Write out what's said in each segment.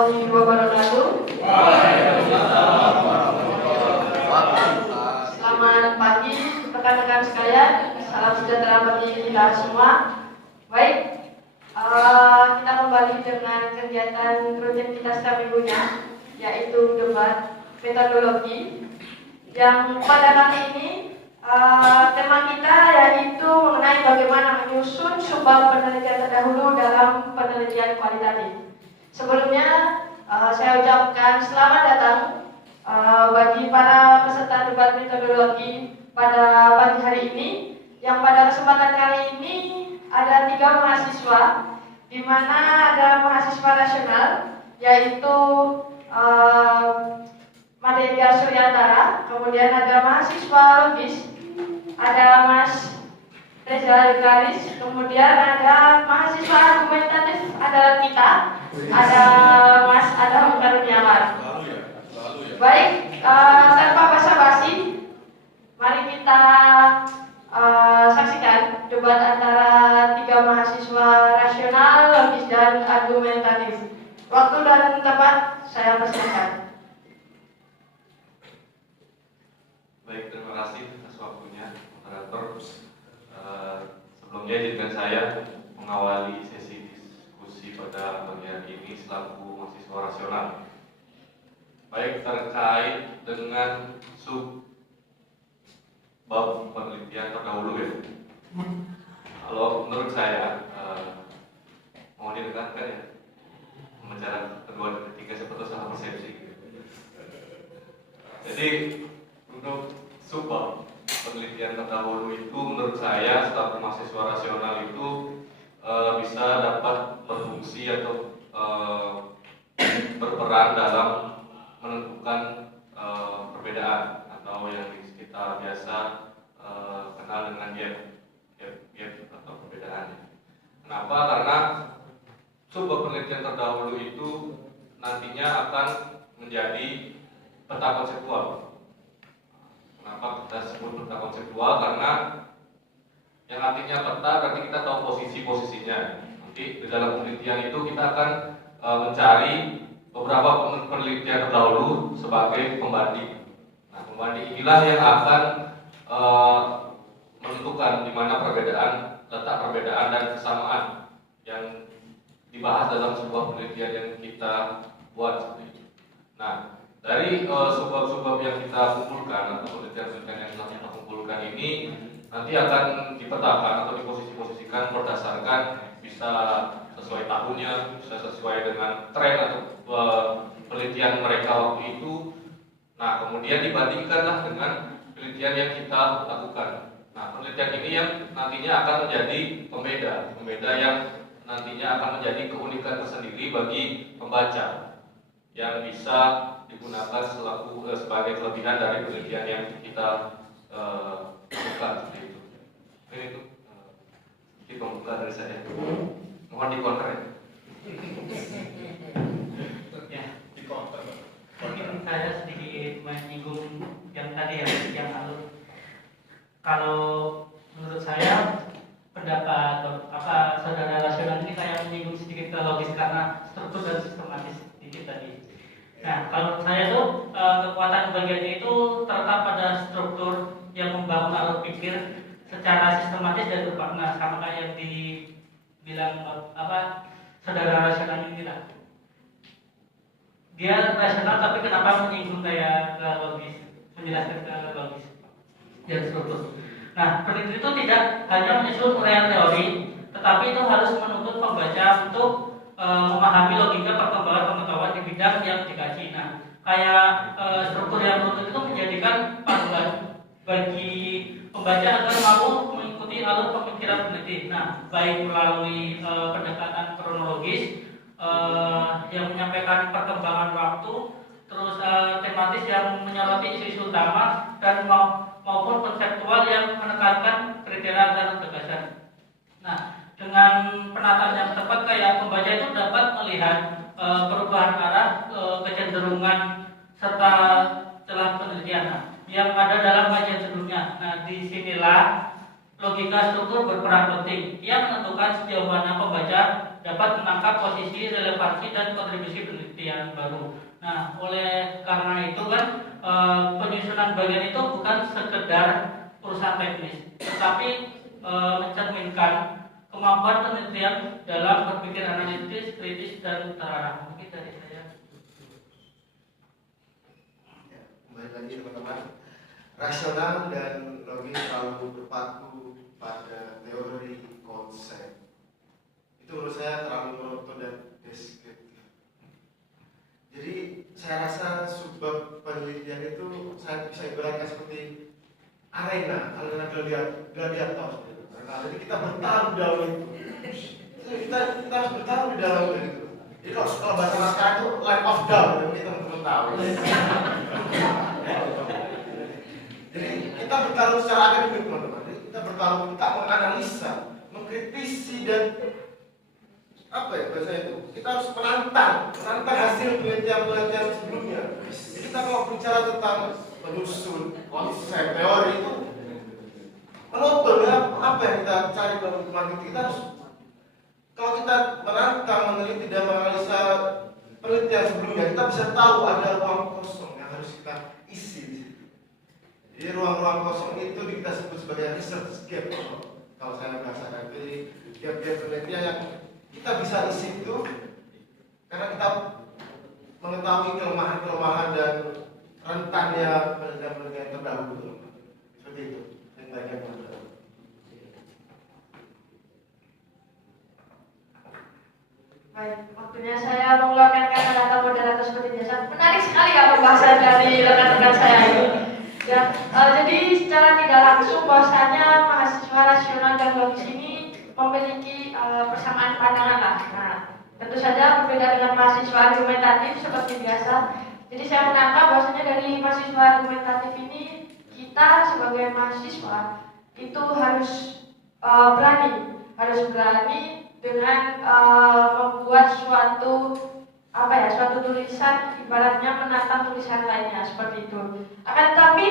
warahmatullahi wabarakatuh. Selamat pagi rekan-rekan sekalian. Salam sejahtera bagi kita semua. Baik, kita kembali dengan kegiatan rutin kita setiap minggunya, yaitu debat metodologi. Yang pada kali ini tema kita yaitu mengenai bagaimana menyusun subbab penelitian terdahulu dalam penelitian kualitatif. Sebelumnya saya ucapkan selamat datang bagi para peserta debat metodologi pada pagi hari ini, yang pada kesempatan kali ini ada 3 mahasiswa, di mana ada mahasiswa rasional yaitu Madelia Suryantara, kemudian ada mahasiswa logis, ada Mas Reza Garis, kemudian ada mahasiswa argumentatif, ada kita, ada Mas Adam Karuniawan. Baik, tanpa basa-basi, mari kita saksikan debat antara 3 mahasiswa rasional, logis, dan argumentatif. Waktu dan tempat saya persilakan. Baik, terima kasih atas waktunya, moderator. Sebelumnya izinkan saya mengawali sesi diskusi pada pagi hari ini selaku mahasiswa rasional. Baik, terkait dengan subbab penelitian terdahulu ya. Kalau menurut saya, mau didengarkan ya, pembicaraan kedua dan ketiga seperti salah persepsi. Jadi untuk subbab penelitian terdahulu itu menurut saya selaku mahasiswa rasional itu bisa dapat berfungsi atau berperan dalam menentukan perbedaan atau yang kita biasa kenal dengan gap atau perbedaan. Kenapa? Karena subbab penelitian terdahulu itu nantinya akan menjadi peta konseptual. Kenapa kita sebut peta konseptual? Karena yang artinya peta berarti kita tahu posisi-posisinya. Nanti di dalam penelitian itu kita akan mencari beberapa penelitian terdahulu sebagai pembanding. Nah, pembanding inilah yang akan menentukan di mana letak perbedaan dan kesamaan yang dibahas dalam sebuah penelitian yang kita buat seperti itu. Nah, dari subbab-subbab yang kita kumpulkan atau penelitian-penelitian yang telah kita kumpulkan ini nanti akan dipetakan atau diposisi-posisikan berdasarkan bisa sesuai tahunnya, bisa sesuai dengan tren atau penelitian mereka waktu itu. Nah, kemudian dibandingkanlah dengan penelitian yang kita lakukan. Nah, penelitian ini yang nantinya akan menjadi pembeda yang nantinya akan menjadi keunikan tersendiri bagi pembaca yang bisa digunakan sebagai kelebihan dari penelitian yang kita lakukan seperti itu. Ini itu pembuka dari saya. Mohon dikonter ya. Ya, dikonter. Mungkin saya sedikit menyinggung yang tadi ya, yang alur. Kalau menurut saya pendapat saudara rasional ini kayak menyinggung sedikit ke logis karena struktur dan sistematis sedikit tadi. Nah, kalau saya tuh kekuatan bagiannya itu terletak pada struktur yang membangun alur pikir secara sistematis dan bermakna, sama kayak yang dibilang saudara rasional ini lah. Dia rasional tapi kenapa menyinggung kayak ke logis, menjelaskan ke logis dan struktur. Nah, peneliti itu tidak hanya menyusun uraian teori, tetapi itu harus menuntut pembaca untuk memahami logika perkembangan pengetahuan di bidang yang dikaji. Nah, kayak struktur yang runtut itu menjadikan panduan bagi pembaca agar mampu mengikuti alur pemikiran peneliti. Nah, baik melalui pendekatan kronologis yang menyampaikan perkembangan waktu, terus tematis yang menyoroti isu-isu utama, dan maupun konseptual yang menekankan kriteria dan ketegasan. Nah, dengan penataan yang tepat kayak pembaca itu dapat melihat perubahan arah, kecenderungan serta celah penelitian yang ada dalam kajian sebelumnya. Nah, disinilah logika struktur berperan penting. Ia menentukan sejauh mana pembaca dapat menangkap posisi, relevansi, dan kontribusi penelitian baru. Nah, oleh karena itu kan penyusunan bagian itu bukan sekedar urusan teknis, tetapi mencerminkan kemampuan penelitian dalam berpikir analitis, kritis, dan terarah. Mungkin dari saya. Ya, kembali lagi teman-teman. Rasional dan logis selalu berpaku pada teori konsep. Itu menurut saya terlalu monoton dan deskriptif. Jadi saya rasa subbab penelitian itu saya bisa ibaratkan seperti arena gladiator. Jadi kita bertarung dalam itu. Kita harus bertarung di dalam itu. Jadi kalau bahasa sekarang itu line of down, kita teman-teman tahu. Jadi kita bertarung secara akademik teman-teman. Jadi kita bertarung, kita menganalisa, mengkritisi dan apa ya bahasa itu? Kita harus menantang hasil penelitian sebelumnya. Jadi kita kalau bicara tentang menyusun konsep teori itu menonton ya, apa yang kita cari dalam matematika. Kita harus, kalau kita menantang, meneliti dan menganalisa penelitian sebelumnya, kita bisa tahu ada ruang kosong yang harus kita isi di situ. Jadi ruang-ruang kosong itu kita sebut sebagai research gap kalau saya bahasakan. Jadi gap-gap penelitian yang kita bisa isi itu karena kita mengetahui kelemahan-kelemahan dan rentannya penelitian terdahulu. Seperti itu. Baik, waktunya saya mengeluarkan kata-kata moderator seperti biasa. Menarik sekali ya pembahasan dari rekan-rekan saya ini. Ya, jadi secara tidak langsung bahwasanya mahasiswa rasional dan logis ini memiliki persamaan pandangan lah. Nah, tentu saja berbeda dengan mahasiswa argumentatif seperti biasa. Jadi saya menangkap bahwasanya dari mahasiswa argumentatif ini kita sebagai mahasiswa itu harus berani dengan membuat suatu tulisan, ibaratnya menantang tulisan lainnya seperti itu. Akan tetapi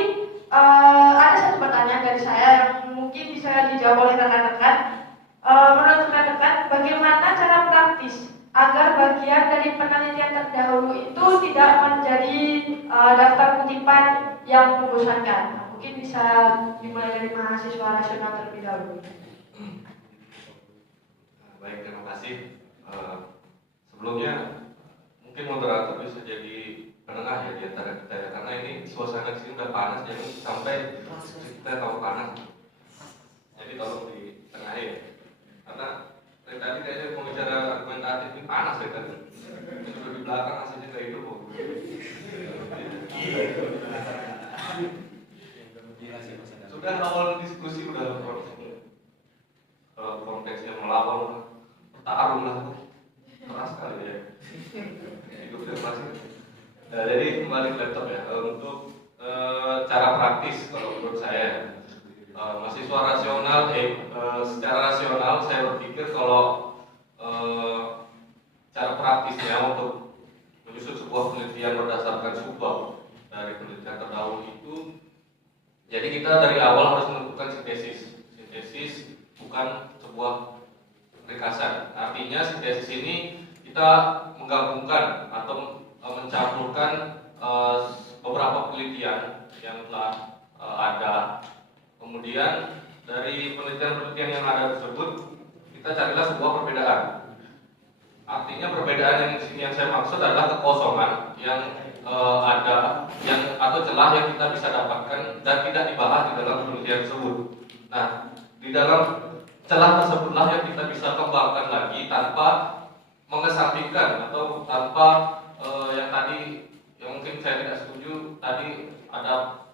ada satu pertanyaan dari saya yang mungkin bisa dijawab oleh rekan-rekan. Menurut rekan-rekan, bagaimana cara praktis agar bagian dari penelitian terdahulu itu tidak menjadi daftar kutipan yang membosankan? Mungkin bisa dimulai dari mahasiswa rasional terlebih dahulu. Baik, terima kasih. Sebelumnya mungkin moderator bisa jadi penengah ya di antara kita ya, karena ini suasana di sini udah panas, jadi sampai kita tahu panas. Jadi tolong di tengah ya, karena dari tadi kayaknya mau bicara argumentatif ini panas ya kan. Itu di belakang hasilnya kayak itu kok. Sudah awal diskusi udah konteksnya melawan bertarung lah, keras sekali ya. Itu pasti. Nah, jadi kembali ke laptop ya. Untuk cara praktis kalau menurut saya, mahasiswa rasional, secara rasional saya berpikir kalau cara praktisnya untuk menyusun sebuah penelitian berdasarkan subbab dari penelitian terdahulu itu, jadi kita dari awal harus menentukan sintesis bukan sebuah ringkasan. Artinya sintesis ini kita menggabungkan atau mencampurkan beberapa penelitian yang telah ada. Kemudian dari penelitian-penelitian yang ada tersebut kita carilah sebuah perbedaan. Artinya perbedaan yang di sini yang saya maksud adalah kekosongan yang ada atau celah yang kita bisa dapatkan dan tidak dibahas di dalam penelitian tersebut. Nah, di dalam celah tersebutlah yang kita bisa kembangkan lagi tanpa mengesampingkan atau tanpa yang tadi yang mungkin saya tidak setuju tadi ada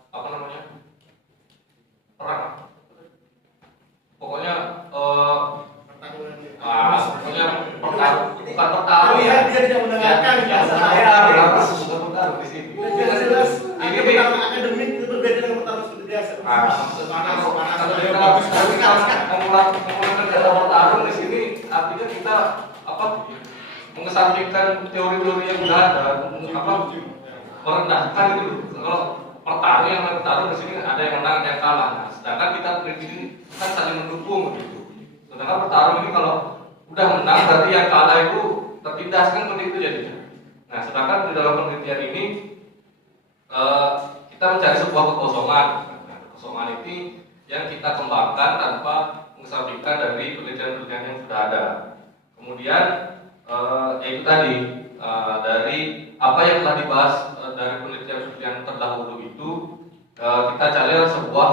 perang. Pokoknya bukan pertarung ya. Dia tidak mendengarkan bahasa saya. Bukan pertarung di sini. Jelas. Ini pertarungan akademik itu berbeda dengan pertarungan seperti biasa. Menggunakan kata pertarung di sini artinya kita mengesampingkan teori-teori yang sudah ada, merendahkan itu. Kalau bertarung, yang bertarung di sini ada yang menang, ada yang kalah. Nah, sedangkan kita kritik ini kan saling mendukung begitu. Sedangkan bertarung ini kalau udah menang berarti yang kalah itu tertindas kan seperti itu jadinya. Nah, sedangkan di dalam penelitian ini kita mencari sebuah kekosongan. Nah, kekosongan ini yang kita kembangkan tanpa mengesampingkan dari penelitian-penelitian yang sudah ada. Kemudian itu tadi dari apa yang telah dibahas dari penelitian-penelitian terdahulu itu kita cari sebuah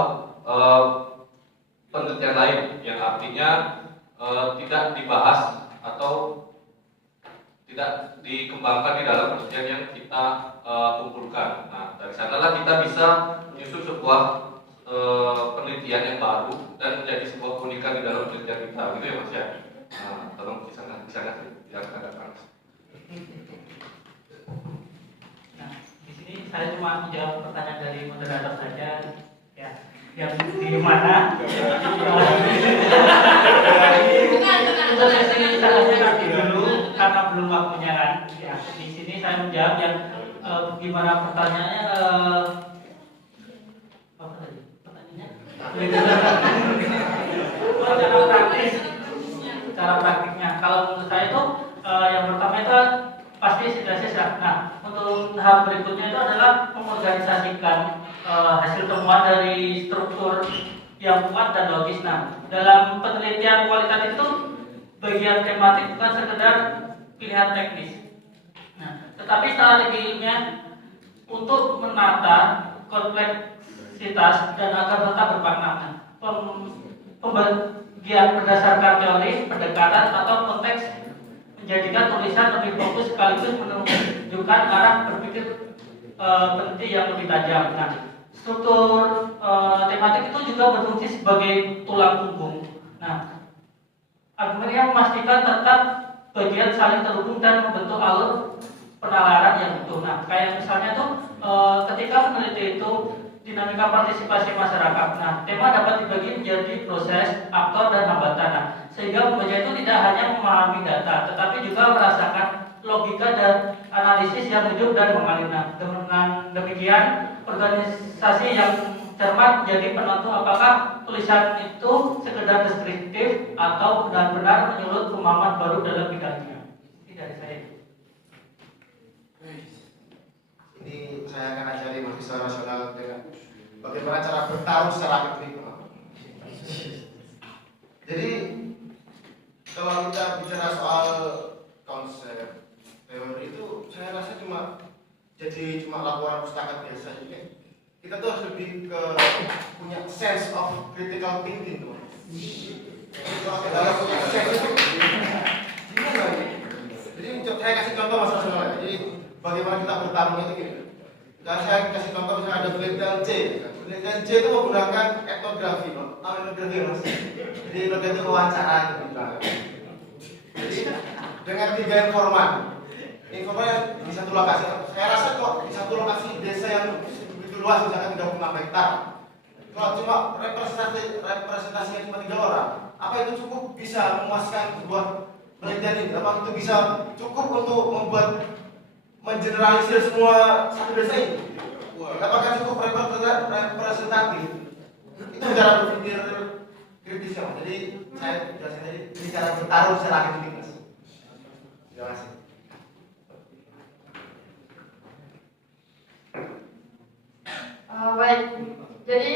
penelitian lain yang artinya tidak dibahas atau tidak dikembangkan di dalam penelitian yang kita kumpulkan. Nah, dari sanalah kita bisa menyusun sebuah penelitian yang baru dan menjadi sebuah keunikan di dalam penelitian kita, gitu ya Mas ya. Nah, tolong bisa biar agak keras. Nah, di sini saya cuma menjawab pertanyaan dari moderator saja, ya, yang di mana? Untuk sesi saya nanti dulu karena belum waktunya kan. Ya, di sini saya menjawab yang gimana pertanyaannya? Apa tadi? Pertanyaannya? Cara praktiknya. Kalau menurut saya itu yang pertama itu pasti sintesis ya. Nah, untuk tahap berikutnya itu adalah mengorganisasikan hasil temuan dari struktur yang kuat dan logis. Nah, dalam penelitian kualitatif itu bagian tematik bukan sekedar pilihan teknis. Nah, tetapi strategi ilmiah untuk menata kompleksitas dan agar tetap bermakna. Pembagian berdasarkan teori, pendekatan atau konteks menjadikan tulisan lebih fokus sekaligus menunjukkan arah berpikir peneliti yang lebih tajam. Nah, struktur tematik itu juga berfungsi sebagai tulang punggung. Nah, argumennya memastikan tetap bagian saling terhubung dan membentuk alur penalaran yang utuh. Nah, kayak misalnya tuh ketika peneliti itu dinamika partisipasi masyarakat. Nah, tema dapat dibagi menjadi proses, aktor, dan hambatan. Nah, sehingga pembaca itu tidak hanya memahami data, tetapi juga merasakan logika dan analisis yang hidup dan mengalir. Nah, dengan demikian, organisasi yang cermat menjadi penentu apakah tulisan itu sekedar deskriptif atau benar-benar menyulut pemahaman baru dalam bidangnya. Ini dari saya. Ini saya akan ajari mahasiswa rasional dengan bagaimana cara bertarung secara akademik. Jadi kalau kita bicara soal konsep teori itu, saya rasa cuma laporan pustaka biasa. Jadi kita tuh harus lebih ke punya sense of critical thinking, teman. Dalam sense itu gimana? Jadi saya kasih contoh mas rasional. Jadi bagaimana kita bertarung itu gini. Dan saya kasih contoh misalnya ada penelitian C. Penelitian C itu menggunakan etnografi, tahu etnografi mas? Jadi etnografi itu wawancara gitu. Jadi dengan 3 informan yang di satu lokasi. Saya rasa kok di satu lokasi desa yang begitu luas misalkan 36 hektar. Kalau cuma representasinya cuma 3 orang, apa itu cukup bisa memuaskan sebuah penelitian ini? Apa itu bisa cukup untuk membuat mengeneralisir semua satu desa ini? Apakah cukup representatif? Itu cara berpikir kritisnya. Jadi saya jelasin tadi ini cara bertarung secara akademik mas. Terima kasih. Baik, jadi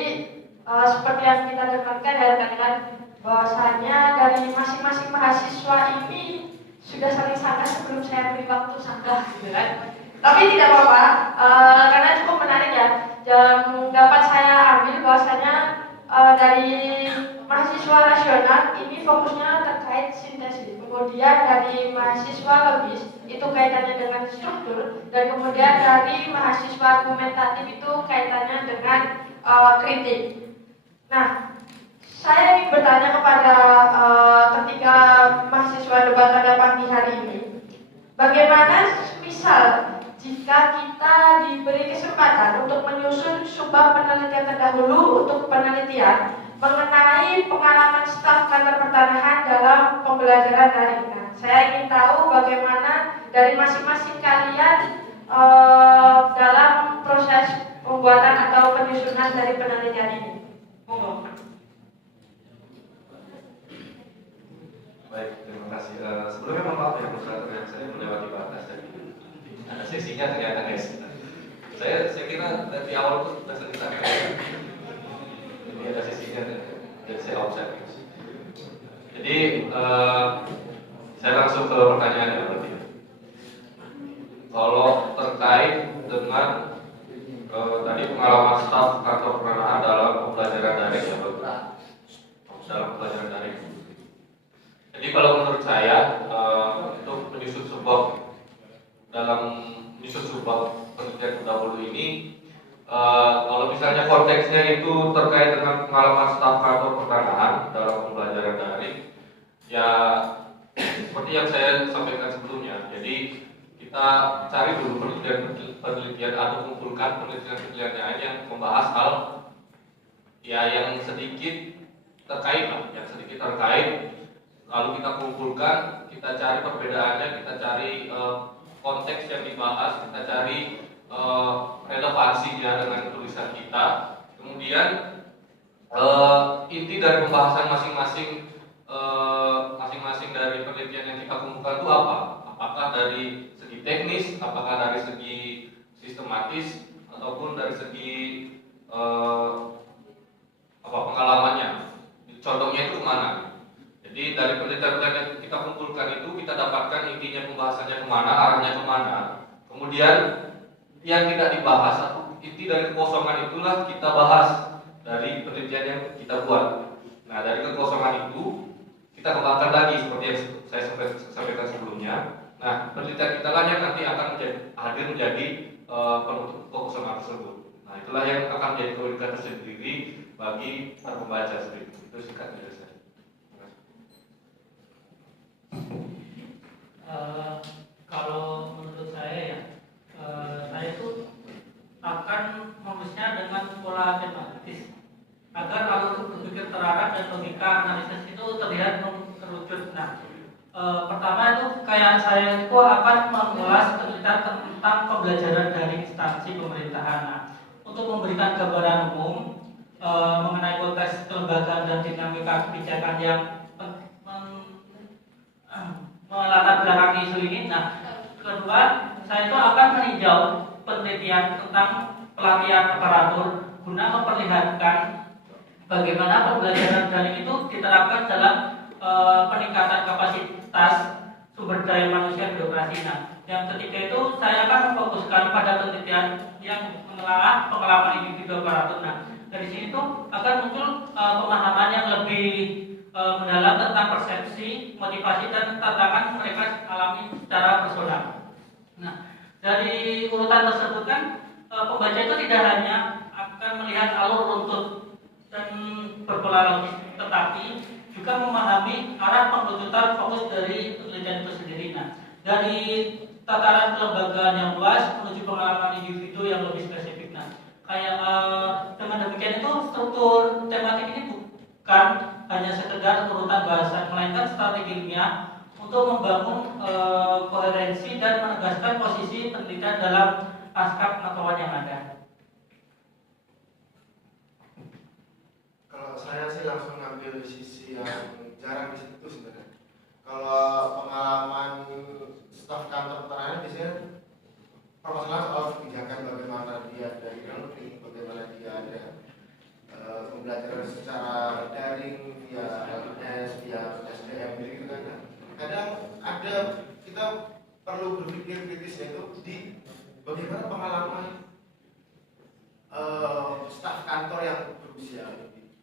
seperti yang kita dengarkan dari rekan-rekan bahwasanya dari masing-masing mahasiswa ini sudah saling sanggah sebelum saya beri waktu sanggah, gitu kan? Tapi tidak apa-apa, karena cukup menarik ya. Yang dapat saya ambil bahwasanya dari mahasiswa rasional ini fokusnya terkait sintesis. Kemudian dari mahasiswa logis itu kaitannya dengan struktur, dan kemudian dari mahasiswa argumentatif itu kaitannya dengan kritik. Nah, saya ingin bertanya kepada ketiga mahasiswa debat pada pagi hari ini, bagaimana misal jika kita diberi kesempatan untuk menyusun subbab penelitian terdahulu untuk penelitian mengenai pengalaman staf kantor pertanahan dalam pembelajaran daring. Nah, saya ingin tahu bagaimana dari masing-masing kalian dalam proses pembuatan pembuatan atau penyusunan dari penelitian ini. Monggo. Baik, terima kasih. Sebelumnya mohon maaf ya moderator yang saya melewati batas tadi. Ada sesinya ternyata guys. Saya kira dari awal itu sudah selesai. Jadi ada sesinya dan saya offset. Jadi saya langsung ke pertanyaannya berarti. Kalau terkait dengan tadi pengalaman staf kantor peranaan dalam pembelajaran daring ya Pak. Dalam pembelajaran daring. Jadi kalau menurut saya untuk menyusun sebuah penelitian terdahulu ini kalau misalnya konteksnya itu terkait dengan pengalaman staf kantor peranaan dalam pembelajaran daring ya seperti yang saya sampaikan sebelumnya. Jadi kita cari dulu penelitian atau kumpulkan penelitian yang membahas hal ya yang sedikit terkait lah, lalu kita kumpulkan, kita cari perbedaannya, kita cari konteks yang dibahas, kita cari relevansinya dengan tulisan kita. Kemudian inti dari pembahasan masing-masing dari penelitian yang kita kumpulkan itu apa? Apakah dari segi teknis, apakah dari segi sistematis, ataupun dari segi pengalamannya? Contohnya itu kemana? Jadi dari penelitian yang kita kumpulkan itu kita dapatkan intinya pembahasannya kemana, arahnya kemana. Kemudian yang tidak dibahas atau inti dari kekosongan itulah kita bahas dari penelitian yang kita buat. Nah dari kekosongan itu kita kembangkan lagi seperti yang saya sampaikan sebelumnya. Nah penelitian kita lah yang nanti akan hadir menjadi penutup kekosongan tersebut. Nah itulah yang akan menjadi keunikan tersendiri bagi para pembaca sendiri. Itu singkat dari saya. Kalau menurut saya ya, saya itu akan menulisnya dengan pola tematis agar alur berpikir terarah dan logika analisis itu terlihat terucut. Nah, pertama itu kayak saya itu akan mengulas penelitian tentang pembelajaran dari instansi pemerintahan. Nah, untuk memberikan gambaran umum mengenai konteks kelembagaan dan dinamika kebijakan yang melatar belakangi isu ini. Nah, kedua, saya itu akan meninjau penelitian tentang pelatihan aparatur guna memperlihatkan bagaimana pembelajaran daring itu diterapkan dalam peningkatan kapasitas sumber daya manusia birokrasi. Nah, yang ketiga itu saya akan memfokuskan pada penelitian yang menelaah pengalaman individu aparatur. Nah, dari sini tuh akan muncul pemahaman yang lebih mendalam tentang persepsi, motivasi dan tantangan mereka alami secara personal. Nah, dari urutan tersebut kan pembaca itu tidak hanya akan melihat alur runtut dan berpola logis, tetapi juga memahami arah penuntutan fokus dari penelitian itu sendiri. Nah, dari tataran kelembagaan yang luas menuju pengalaman individu yang lebih spesifik. Nah, kayak dengan demikian itu struktur tematik ini bukan hanya sekedar urutan bahasan, melainkan strategi ilmiah untuk membangun koherensi dan menegaskan posisi penelitian dalam naskah pengetahuan yang ada. Kalau saya sih langsung ngambil sisi yang jarang disentuh sebenarnya. Kalau pengalaman staf kantor peranaan biasanya permasalahan soal kebijakan, bagaimana dia ada e-learning, bagaimana dia ada pembelajaran secara daring via LMS, via SDM gitu kan. Kadang ada kita perlu berpikir kritis itu di bagaimana pengalaman staf kantor yang berusia lebih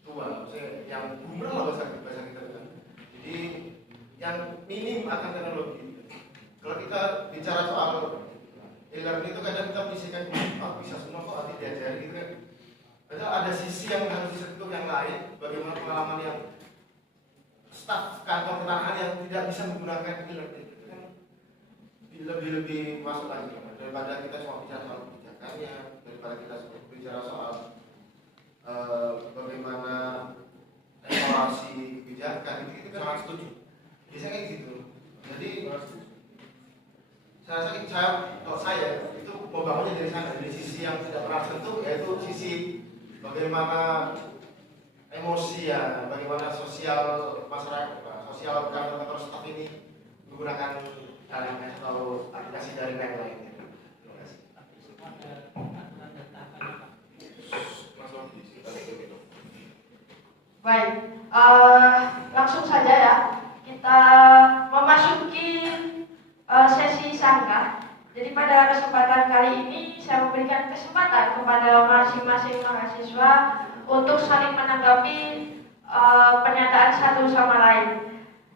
tua, maksudnya yang boomer lah bahasa kita kan. Jadi yang minim akan teknologi. Kalau kita bicara soal e-learning itu kadang kita bisikan, bisa semua kok nanti diajari gitu kan. Padahal ada sisi yang harus disentuh yang lain, bagaimana pengalaman yang staf kantor peranaan yang tidak bisa menggunakan e-learning itu kan lebih masuk lagi daripada kita cuma bicara soal kebijakannya, daripada kita bicara soal bagaimana evaluasi kebijakan itu sangat setuju. Biasanya kayak gitu. Jadi kalau saya itu membangunnya dari sana, dari sisi yang tidak pernah sentuh, yaitu sisi bagaimana emosi ya, bagaimana sosial masyarakat, sosial kantor staf ini menggunakan LMS atau aplikasi jaringan yang lainnya. Terima kasih. Baik, langsung saja ya kita memasuki sesi sangka. Jadi pada kesempatan kali ini saya memberikan kesempatan kepada masing-masing mahasiswa untuk saling menanggapi pernyataan satu sama lain.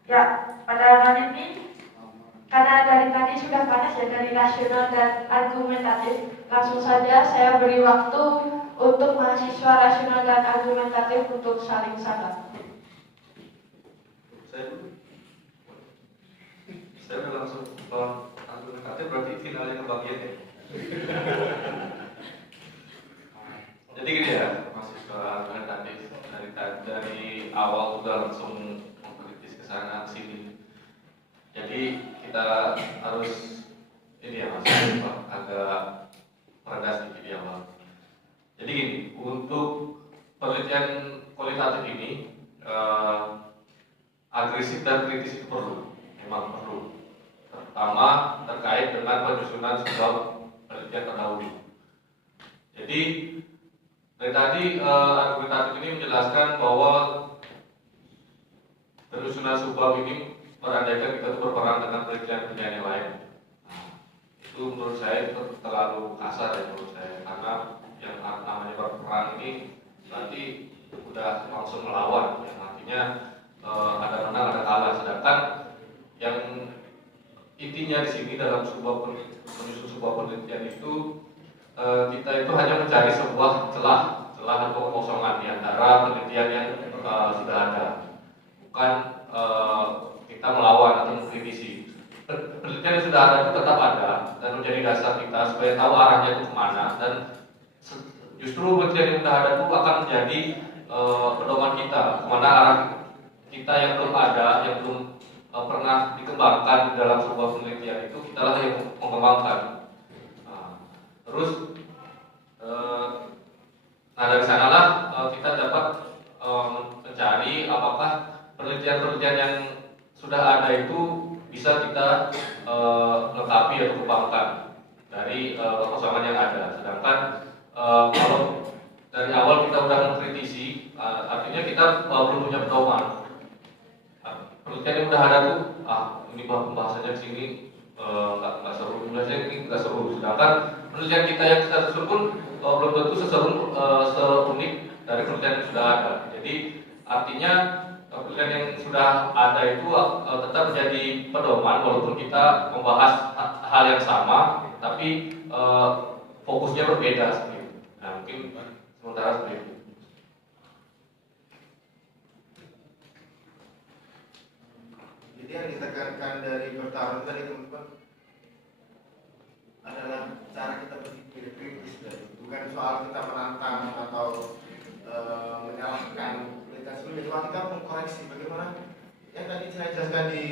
Ya, pada hari ini karena dari tadi sudah panas ya, dari rasional dan argumentatif, langsung saja saya beri waktu untuk mahasiswa rasional dan argumentatif untuk saling sangka. Saya udah langsung argumentatif, berarti finalnya kebagian ya. Jadi gini ya, mahasiswa argumentatif dari awal udah langsung mengkritis ke sana sini. Jadi kita harus ini ya mas, agak meredah sedikit di awal. Jadi gini, untuk penelitian kualitatif ini agresif dan kritis itu perlu, memang perlu. Terutama terkait dengan penyusunan sebuah penelitian terdahulu. Jadi dari tadi argumentatif ini menjelaskan bahwa penyusunan subbab ini berandaikan kita itu berperan dengan penelitian-penelitian yang lain. Nah, itu menurut saya itu terlalu kasar ya menurut saya, karena yang namanya berperan ini berarti udah langsung melawan, yang artinya ada menang ada kalah. Sedangkan yang intinya di sini dalam menyusun sebuah penelitian itu kita itu hanya mencari sebuah celah atau kekosongan di antara penelitian yang sudah ada, bukan kita melawan atau mengkritisi. Penelitian yang sudah ada itu tetap ada dan menjadi dasar kita supaya tahu arahnya itu kemana, dan justru penelitian yang sudah ada itu akan menjadi pedoman kita kemana arah kita yang belum ada, yang belum pernah dikembangkan dalam sebuah penelitian itu kitalah yang mengembangkan. Terus dari sanalah kita dapat mencari apakah penelitian-penelitian yang sudah ada itu bisa kita lengkapi atau kembangkan dari kekosongan yang ada. Sedangkan kalau dari awal kita sudah mengkritisi, artinya kita belum punya pedoman. Penelitian yang sudah ada tuh, ini pembahasannya di sini nggak seru, biasanya ini nggak seru. Sedangkan penelitian kita yang kita susun pun belum tentu seseru seunik dari penelitian yang sudah ada. Jadi artinya penelitian yang sudah ada itu tetap menjadi pedoman walaupun kita membahas hal yang sama, tapi fokusnya berbeda seperti itu. Nah, mungkin sementara seperti itu. Jadi yang ditekankan dari bertarung tadi teman-teman adalah cara kita berpikir kritis, bukan soal kita menantang atau menyalahkan penelitian sebelumnya, cuma kita mengkoreksi bagaimana yang tadi saya jelaskan di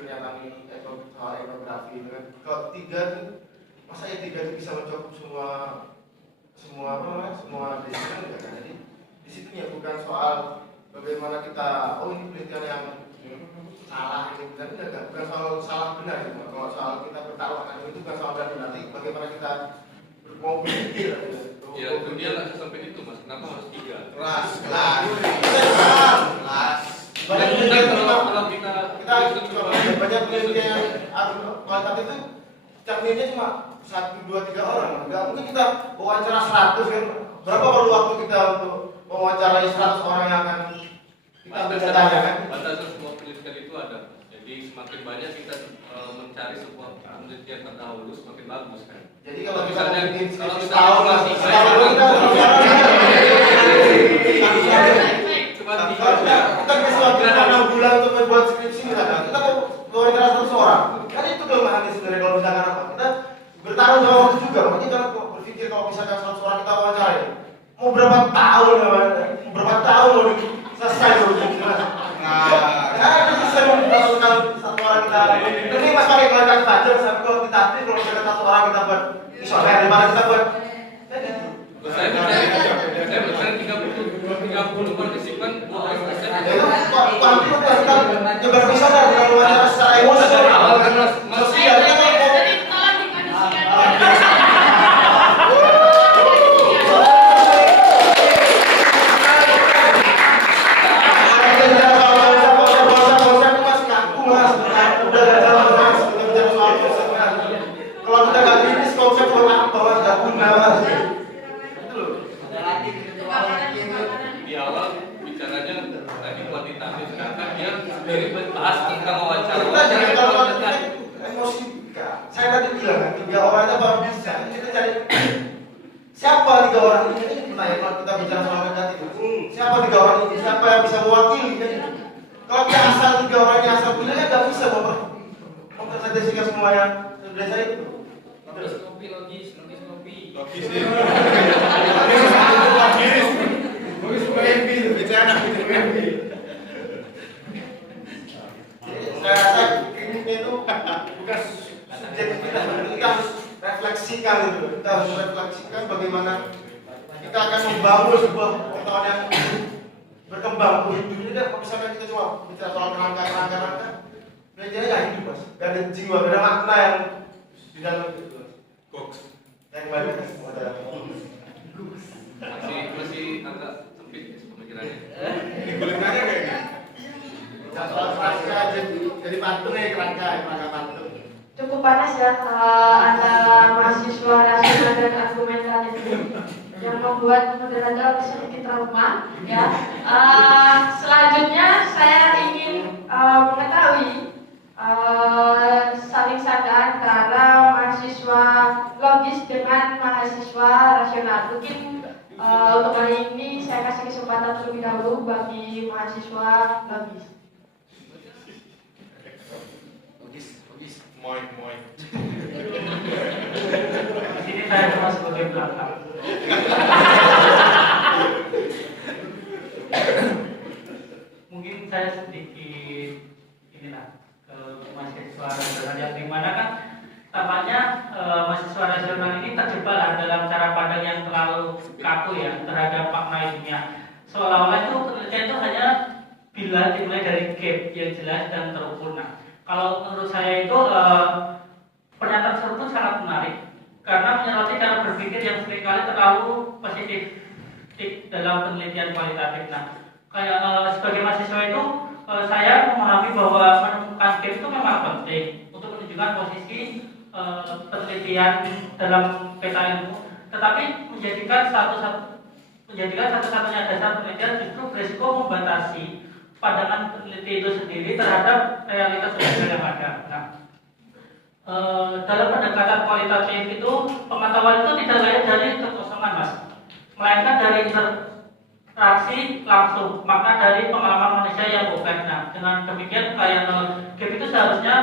pernyataan soal etnografi. Kalau tiga itu, masa ya tiga itu bisa mencakup semua disiplin enggak kan? Jadi disitunya bukan soal bagaimana kita ini penelitian yang salah ini bukan soal salah benar gitu. Kalau soal kita bertaruh itu bukan soal benar, nanti bagaimana kita mau berpikir Ya itu dia nggak sampai itu mas, kenapa harus tiga? kelas Kalau kita banyak penelitian kualitatif itu capaiannya cuma 1, 2, 3 orang. Nggak mungkin kita wawancara 100 kan. Berapa perlu waktu kita untuk mewawancarai 100 orang yang akan kita tanya kan? Batasan sebuah penelitian itu ada. Jadi semakin banyak kita mencari sebuah penelitian terdahulu semakin bagus kan. Jadi kalau misalnya kalau kita setahun lah, setahun kita kita kasih waktu 6 bulan untuk membuat skripsi misalkan. Kita mau wawancara 100 orang. Kan itu kelemahannya sebenarnya kalau misalkan apa? Kita bertaruh sama waktu juga. Makanya kalau berpikir kalau misalkan 100 orang kita wawancarai, mau berapa tahun mau selesai urusan. Nah, ada selesai mau satu orang kita. Ini mas pakai kualitas misalnya Fajar sampai kuantitatif, kalau misalnya satu orang kita buat isoler, daripada kita buat jadi Saya misalnya 30 partisipan 2 persen. itu kuantitas kita nyebar isoler, bukan wawancara secara emosional, sosial. Kita kalau mau Jadi tolong dikondisikan. kalau kita nggak kritis konsep bahwa nggak guna mas. Itu loh. Di awal bicaranya tadi kuantitatif, sedangkan dia sendiri bahas tentang wawancara. Kita jangan kalau kita emosi. Saya tadi bilang kan 3 orang itu baru bisa. Kita cari siapa 3 orang ini? Ini pertanyaan kalau kita bicara soal negatif. Siapa 3 orang ini? Siapa yang bisa mewakili? Kalau kita asal 3 orangnya asal punya kan nggak bisa mempresentasikan semua yang sudah saya itu. Logis. Saya rasa kritiknya itu bukan subjektivitas, kita harus refleksikan itu. Kita harus refleksikan bagaimana kita akan membangun sebuah pengetahuan yang berkembang. Hidup ini kan, kalau misalnya kita cuma bicara soal kerangka, belajarnya nggak hidup mas. Gak ada jiwa, gak ada makna yang di dalam itu. Yang banyak ada masih agak sempit pemikirannya. digunakannya kayak gitu. Soal kerangka jadi patung ya kerangka patung. Cukup panas ya antara mahasiswa rasional dan argumentatif yang membuat moderator sedikit trauma ya. Selanjutnya saya ingin mengetahui saling sadar antara mahasiswa logis dengan mahasiswa rasional. Mungkin untuk kali ini saya kasih kesempatan terlebih dahulu bagi mahasiswa logis. Moy. Di sini saya cuma sebagai belakang. Mungkin saya sedikit inilah ke mahasiswa rasional yang dimana kan tampaknya mahasiswa rasional ini terjebak dalam cara pandang yang terlalu kaku ya terhadap makna ilmiah. Seolah-olah itu penelitian itu hanya bila dimulai dari gap yang jelas dan terukur. Nah, kalau menurut saya itu pernyataan tersebut sangat menarik karena menyoroti cara berpikir yang seringkali terlalu positif dalam penelitian kualitatif. Nah, kayak sebagai mahasiswa itu saya memahami bahwa menemukan gap itu memang penting untuk menunjukkan posisi penelitian dalam peta ilmu, tetapi menjadikan satu-satunya dasar penelitian justru berisiko membatasi pandangan peneliti itu sendiri terhadap realitas sosial yang ada. Nah, dalam pendekatan kualitatif itu pengetahuan itu tidak lahir dari kekosongan mas, melainkan dari interaksi langsung, makna dari pengalaman manusia yang kompleks. Nah, dengan demikian triangle gap itu seharusnya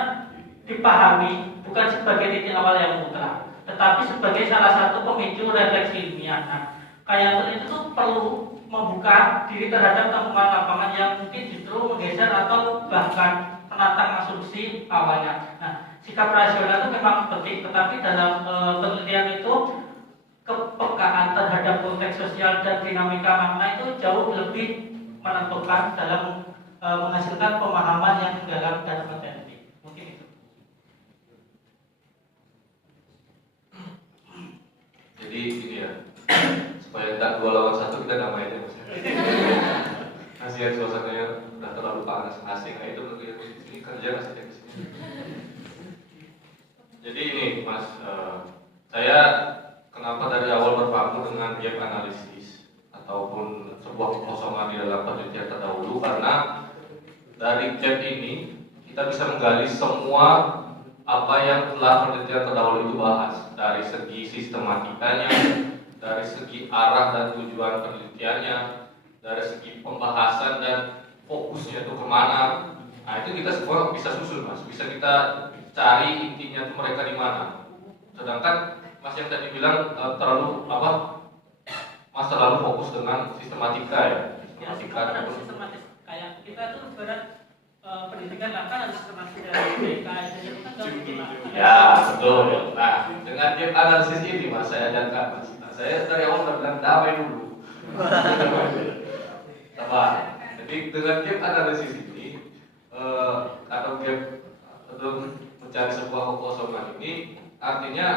dipahami bukan sebagai titik awal yang mutlak, tetapi sebagai salah satu pemicu refleksi ilmiah. Nah, triangle itu tuh perlu membuka diri terhadap temuan lapangan yang mungkin justru menggeser atau bahkan menantang asumsi awalnya. Nah, sikap rasional itu memang penting, tetapi dalam penelitian itu kepekaan terhadap konteks sosial dan dinamika makna itu jauh lebih menentukan dalam menghasilkan pemahaman yang mendalam dan otentik. Mungkin itu. Jadi ini ya, supaya tidak 2 lawan 1 kita damai aja mas. Kasihan suasananya udah terlalu panas, asing. Nah itu bagi ini kerja asik di sini. Jadi ini mas, saya kenapa dari awal berpaku dengan gap analisis ataupun sebuah kekosongan di dalam penelitian terdahulu, karena dari gap ini kita bisa menggali semua apa yang telah penelitian terdahulu itu bahas, dari segi sistematikanya, dari segi arah dan tujuan penelitiannya, dari segi pembahasan dan fokusnya itu kemana. Nah itu kita semua bisa susun mas, bisa kita cari intinya itu mereka di mana. Sedangkan mas yang tadi bilang terlalu apa? Mas terlalu fokus dengan sistematika ya. Ya, Sistematika. sistematis. Kayak kita tuh berat pendidikan lah kan harus termasuk dari BKS aja kan nggak mungkin lah. Ya, betul. Nah, dengan gap analisis ini Mas, saya ajarkan Mas. Nah, saya dari awal udah bilang damai dulu. Tepat. Jadi dengan gap analisis ini atau gap untuk mencari sebuah kekosongan ini, artinya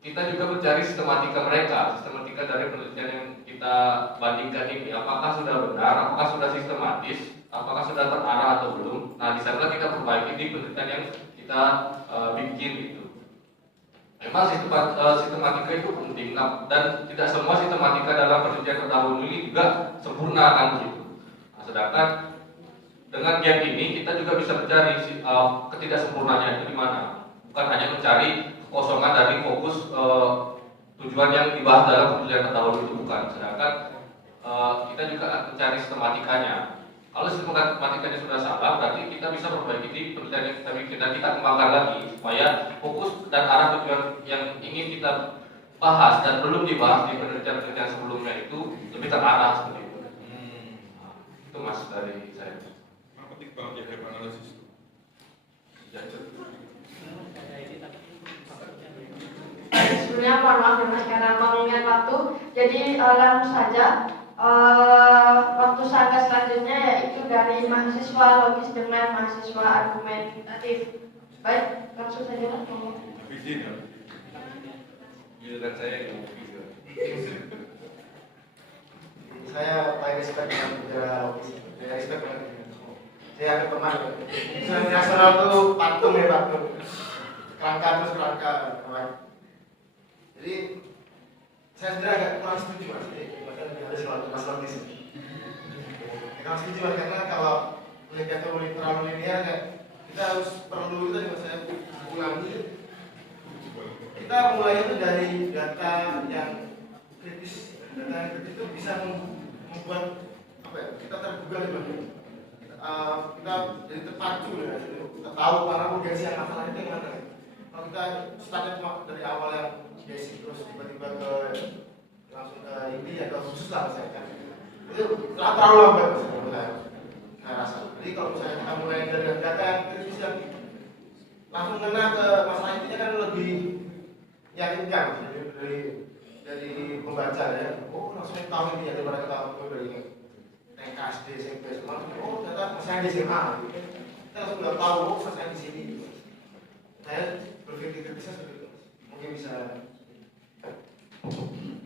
kita juga mencari sistematika mereka, sistematika dari penelitian yang kita bandingkan ini. Apakah sudah benar, apakah sudah sistematis, apakah sudah terarah atau belum. Nah, di sana kita perbaiki di penelitian yang kita bikin gitu. Memang sistematika itu penting, dan tidak semua sistematika dalam penelitian terdahulu ini juga sempurna kan gitu. Nah, sedangkan dengan gap ini kita juga bisa mencari ketidaksempurnaannya itu di mana. Bukan hanya mencari kekosongan dari fokus tujuan yang dibahas dalam penelitian terdahulu itu, bukan. Sedangkan kita juga mencari sistematikanya. Kalau sistematikanya sudah salah, berarti kita bisa perbaiki di penelitian yang kita bikin dan kita kembangkan lagi supaya fokus dan arah tujuan yang ingin kita bahas dan belum dibahas di penelitian-penelitian sebelumnya itu lebih terarah seperti itu. Nah, itu Mas dari saya. Apa penting banget ya analisis itu? Sebenarnya mohon maaf ya Mas karena mengingat waktu, jadi langsung saja waktu sangat selanjutnya yaitu dari mahasiswa logis dengan mahasiswa argumentatif. Baik, langsung saja Mas. Izin ya. Giliran saya yang Saya paling respect dengan bicara logis. Saya respect banget dengan kamu. Saya ada teman. Misalnya nasional tuh patung ya patung. Kerangka terus kerangka. Jadi saya sebenarnya agak kurang setuju Mas. Bahkan ada suatu masalah di sini. Kurang setuju Mas karena kalau melihat terlalu linear kayak kita harus perlu itu juga saya ulangi. Kita mulai itu dari data yang kritis. Data yang kritis itu bisa membuat apa ya? Kita tergugah di kita jadi terpacu ya. Kita tahu mana urgensi yang masalah itu yang mana. Kalau kita startnya cuma dari awal yang basic terus tiba-tiba ke langsung ke inti atau khusus lah saya kan itu terlalu lambat menurut saya rasa. Jadi kalau misalnya kita mulai dari data yang kritis yang langsung kena ke masalah intinya kan lebih meyakinkan dari pembaca ya. Oh langsung tahu ini ya daripada kita dari TK, SD, SMP semua. Oh ternyata masalah di SMA gitu. Kita langsung udah tahu oh masalah di sini. Saya berpikir kritisnya seperti itu. Mungkin bisa.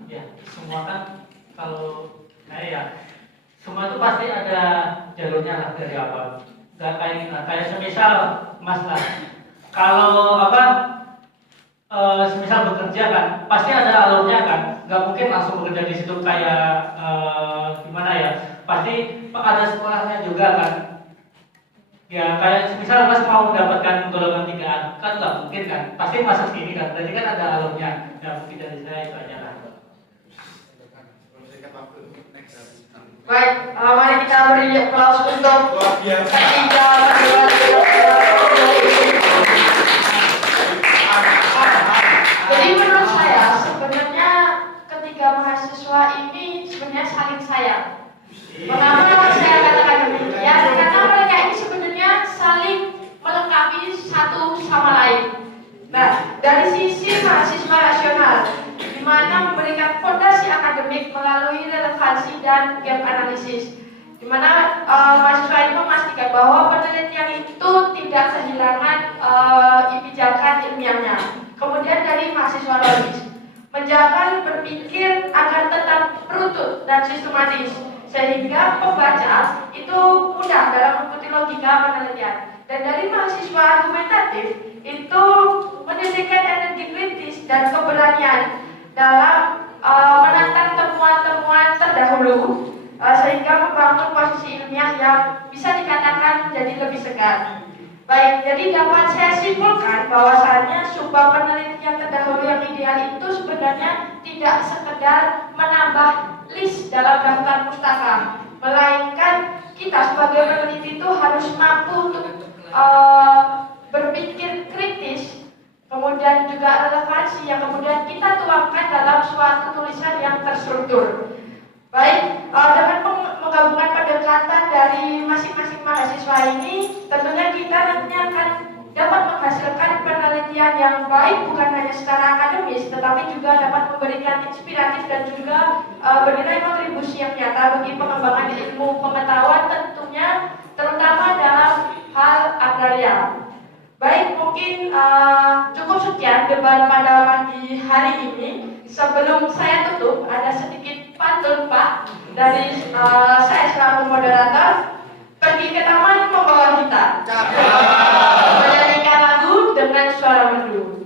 Ya, semua kan kalau semua itu pasti ada jalurnya lah dari awal. Gak kayak semisal Mas lah. Kalau semisal bekerja kan, pasti ada alurnya kan. Gak mungkin langsung bekerja di situ kayak gimana ya. Pasti ada sekolahnya juga kan. Ya kayak semisal Mas mau mendapatkan golongan 3 kan nggak mungkin kan. Pasti masuk sini kan. Berarti kan ada alurnya. Ya mungkin dari saya itu aja lah. Baik, mari kita beri aplaus untuk ketiga Jadi menurut saya sebenarnya ketiga mahasiswa ini sebenarnya saling sayang. Mengapa saya katakan demikian? Karena mereka ini sebenarnya saling melengkapi satu sama lain. Nah, dari sisi mahasiswa rasional, di mana memberikan fondasi akademik melalui relevansi dan gap analisis, di mana mahasiswa ini memastikan bahwa penelitian itu tidak kehilangan pijakan ilmiahnya. Kemudian dari mahasiswa logis, menjaga berpikir agar tetap berutut dan sistematis, sehingga pembaca itu mudah dalam mengikuti logika penelitian. Dan dari mahasiswa argumentatif itu mendidikan energi kritis dan keberanian dalam menantang temuan-temuan terdahulu sehingga membangun posisi ilmiah yang bisa dikatakan menjadi lebih segar. Baik, jadi dapat saya simpulkan bahwasannya subbab penelitian terdahulu yang ideal itu sebenarnya tidak sekedar menambah list dalam daftar pustaka, melainkan kita sebagai peneliti itu harus mampu untuk berpikir kritis, kemudian juga relevansi yang kemudian kita tuangkan dalam suatu tulisan yang terstruktur. Baik, dengan menggabungkan pendekatan dari masing-masing mahasiswa mahasiswa ini tentunya kita nantinya akan dapat menghasilkan penelitian yang baik bukan hanya secara akademis tetapi juga dapat memberikan inspiratif dan juga bernilai kontribusi yang nyata bagi pengembangan ilmu pengetahuan tentunya terutama dalam hal agraria. Baik, mungkin cukup sekian debat pada pagi hari ini. Sebelum saya tutup, ada sedikit pantun Pak dari saya selaku moderator. Pergi ke taman membawa gitar, menyanyikan lagu dengan suara merdu.